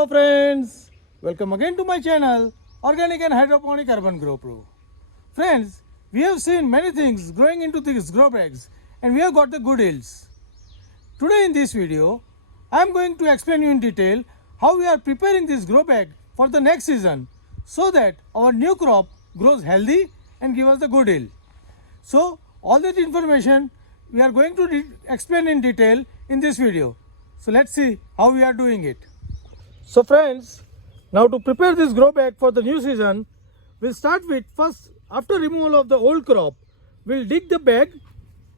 Hello friends, welcome again to my channel Organic and Hydroponic Urban Grow Pro. Friends, we have seen many things growing into these grow bags and we have got the good yields. Today in this video, I am going to explain you in detail how we are preparing this grow bag for the next season so that our new crop grows healthy and give us the good yield. So all that information we are going to explain in detail in this video. So let's see how we are doing it. So friends, now to prepare this grow bag for the new season, we'll start with first, after removal of the old crop, we'll dig the bag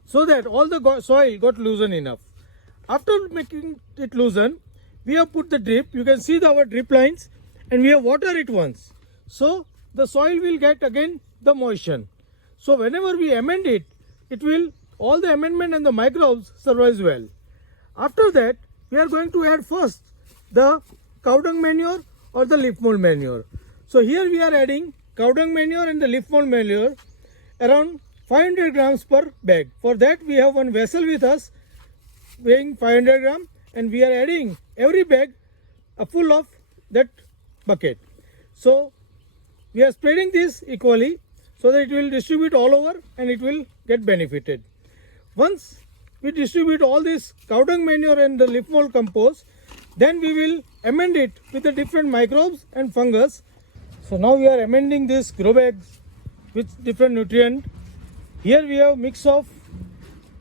so that all the soil got loosened enough. After making it loosen, we have put the drip. You can see our drip lines and we have watered it once. So the soil will get again the moisture. So whenever we amend it, it will, all the amendment and the microbes survive well. After that, we are going to add first the cow dung manure or the leaf mold manure. So here we are adding cow dung manure and the leaf mold manure around 500 grams per bag. For that we have one vessel with us weighing 500 grams and we are adding every bag full of that bucket. So we are spreading this equally so that it will distribute all over and it will get benefited. Once we distribute all this cow dung manure and the leaf mold compost, then we will amend it with the different microbes and fungus. So now we are amending this grow bags with different nutrient. Here we have mix of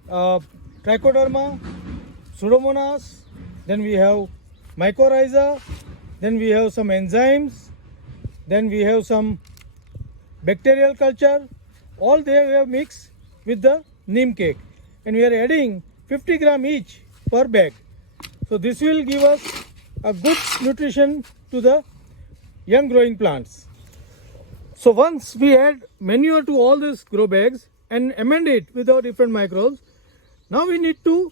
trichoderma, pseudomonas, then we have mycorrhiza, then we have some enzymes, then we have some bacterial culture. All they have mixed with the neem cake and we are adding 50 gram each per bag. So this will give us a good nutrition to the young growing plants. So once we add manure to all these grow bags and amend it with our different microbes, now we need to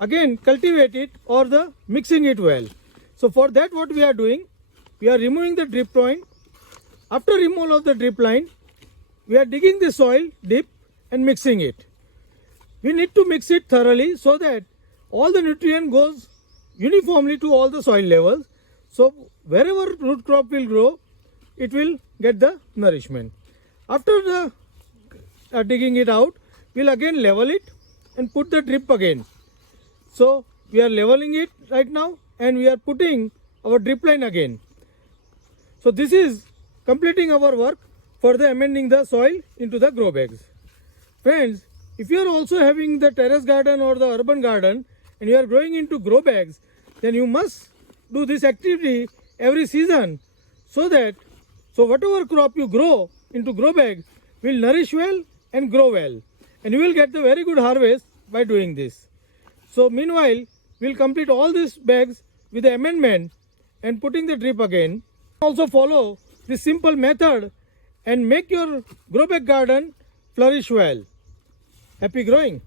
again cultivate it or the mixing it well. So for that what we are doing, we are removing the drip point. After removal of the drip line, we are digging the soil deep and mixing it. We need to mix it thoroughly so that all the nutrient goes uniformly to all the soil levels. So wherever root crop will grow, it will get the nourishment. After the digging it out, we'll again level it and put the drip again. So we are leveling it right now and we are putting our drip line again. So this is completing our work for the amending the soil into the grow bags. Friends, if you are also having the terrace garden or the urban garden and you are growing into grow bags, then you must do this activity every season so whatever crop you grow into grow bag will nourish well and grow well and you will get the very good harvest by doing this. So meanwhile, we will complete all these bags with the amendment and putting the drip again. Also follow this simple method and make your grow bag garden flourish well. Happy growing!